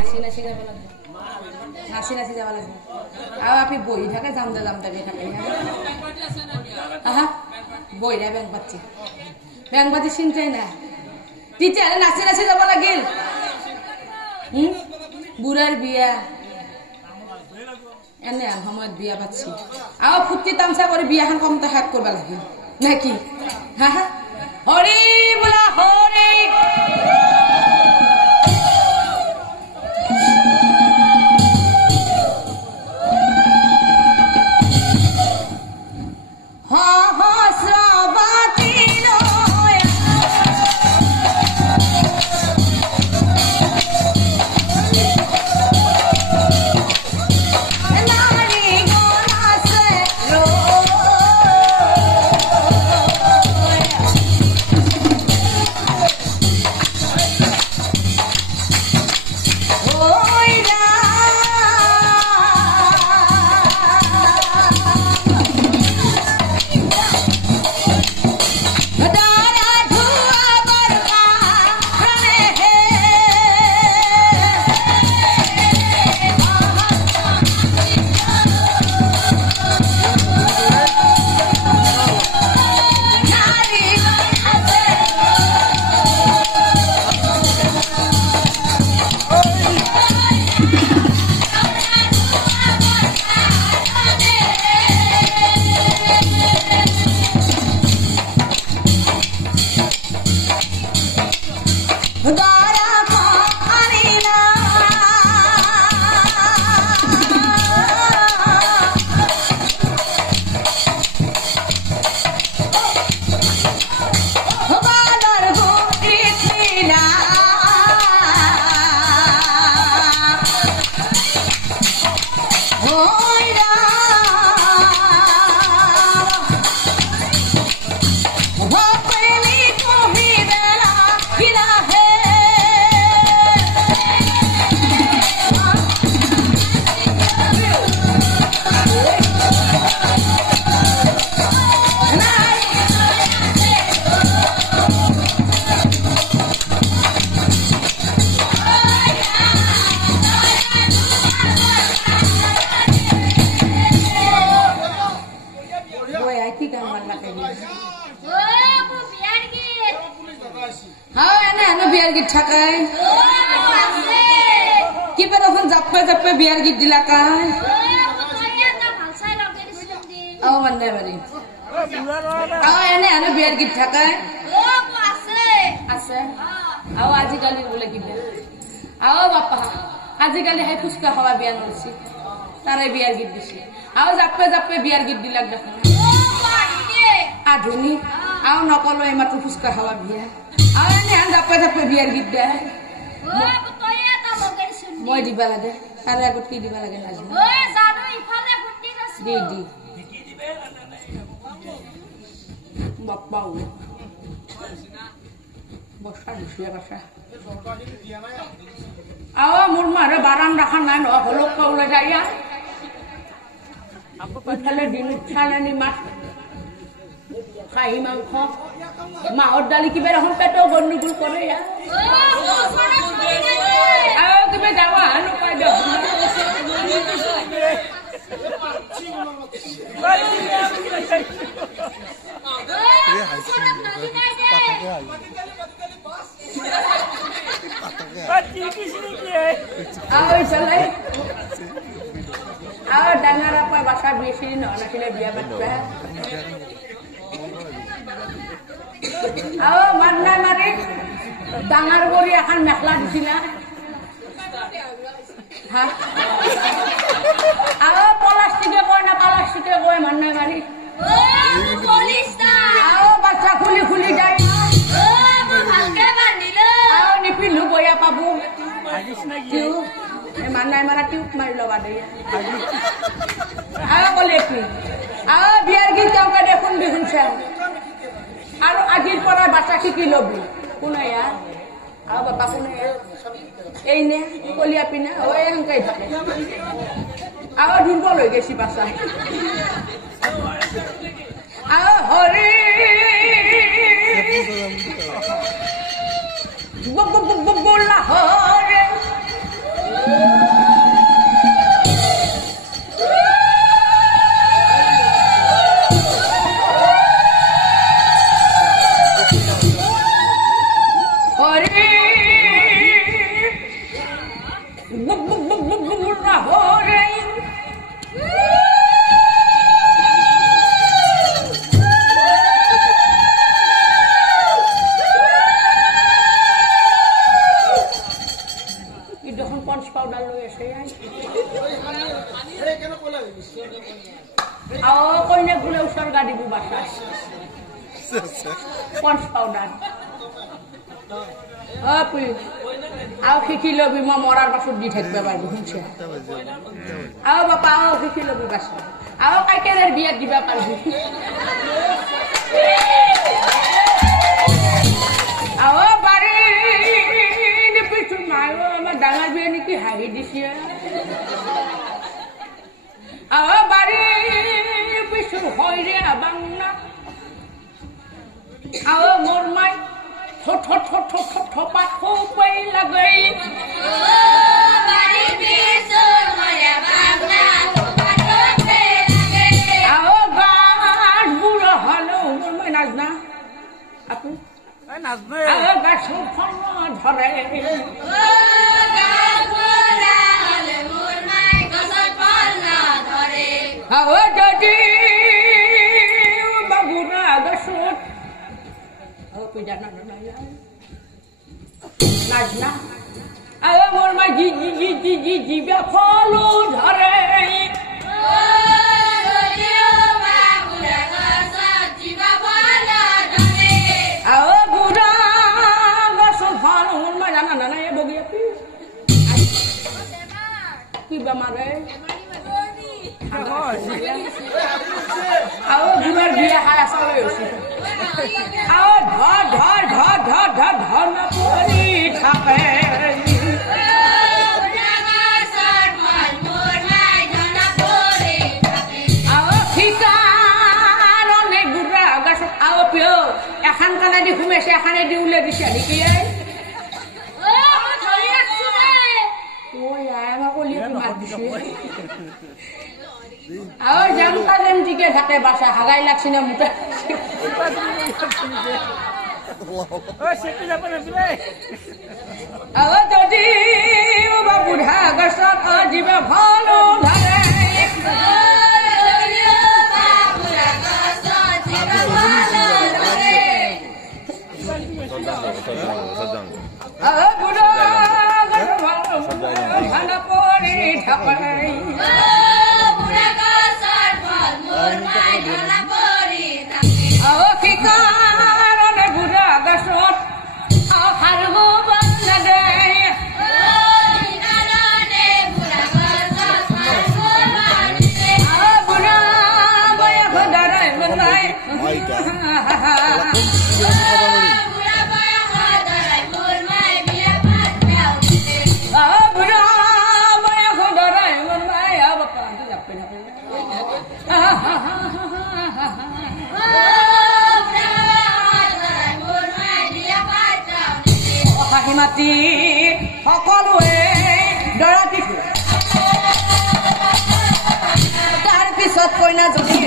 নাচি নাচি যাব লাগিব নাচি নাচি যাব লাগিব আৰু আপনি বহি থাকে যাম দাবি থাকে আহা বহি নাই বেংক পাতি চিন্তাই নাই তেতিয়াহ'লে নাচি নাচি যাব লাগিল বুঢ়াৰ বিয়া এনে সময়ত বিয়া পাতিছি আৰু ফুৰ্তি তামচা কৰি বিয়াখন কমতে শেষ কৰিব লাগিল নে কি হা হা হৰি বোলা হৰি জাপে বিয়াৰ গীত দিলা কাই মানে বাৰী এনে বিয়াৰ গীত থাকাই আছে আৰু আজিকালি বোলে কিবা বাপা আজিকালি সেই ফুচকা খাৱা বিয়া নলছি তাৰে বিয়াৰ গীত দিছে আৰু জাপে বিয়াৰ গীত দিলাক দেখোন আধুনিক আৰু নকলো এইমাত্ৰ ফুচকা খাৱা বিয়া আৰু এনে জাপে বিয়াৰ গীত দে মই দিবা লাগে তাৰে আগত কি দিবা লাগে নাজানো দি বাপ্পা বসা দিছে বাসা মোৰ মাৰে বাৰাম দেখা নাই ন হলক ওলাই যায় ইফালে দিনত চালানি মাছ খাহী মাংস মাহৰ দালি কিবা এখন পেটৰ গণ্ডগোল কৰে কিবা যাবা নোপাই দিয়ক ডাঙৰ আপা বাচা বেছি নাছিলে বিয়া পাতিবা মান্না মাৰি ডাঙৰ কৰি এখন মেখেলা দিছিলা প্লাষ্টিকে কয় না প্লাষ্টিকে কয় মান্না মাৰি বাচ্চা খুলি যায় নিপিন্ধো বয়া পাবো মান্নাই মাৰা টিউব মাৰি লবা দে কলে বিয়াৰ গীত তেওঁকে দেখোন বিহুন চাওঁ আৰু আজিৰ পৰা বাচ্চা শিকি লবি কোনে আৰু বাপা কোনে এই নে কলিয়া পিনা এনেকাই থাকে আৰু দুৰ্বল হৈ গেছি বাচ্চা হৰি বোলা হৰে যখন পঞ্চ পাউডার লই আসে কইনে গুলো উৎসর্গা দিব বাসা পঞ্চ পাউডার শিকি লবি মই মরার পাছত দি থাকবে পারবো শুনছে বাপা শিকি লবি বাসা কাইকেরের বিয়াত দিবা পারবি বাড়ি পিছু মায় আমার ডাঙার বিয়ে নাকি হারি দিছে বাড়ি পিছু হয় রে বাংলা মোর মাই থপা খোপাই লাগাই গাছ বুড়ো হলো মোর মাই নাচ না আপনি গাছ ধরে যদি বাবুরা গাছত নাচ না মোর মা জিবা ফলো ধরে বুড়া গাছ ফল মোর মা জানা না এ বগিয়া কি বেমারে বুড়ার বিয়া খায় আসলে ধর ধর ধর ধর ধর ধর না পরি থাকে এখন কানে দি ঘুমেছে এখানে দি উলে দিছে নাকি জানতা যেমতিকে থাকে বাসা হাগাই লাগছে না মুখে যদি বুঢ়া গছত যিবা ভালো ধরে ঠান্ডা পরে ঠাপাই কি কারণে বুঢ়া গছত হারব বাংলা দেয় বুঢ়া বয়স দাঁড়ায় বলাই মাতি সকলোৱে দৰা পিছত তাৰ পিছত কইনা যদি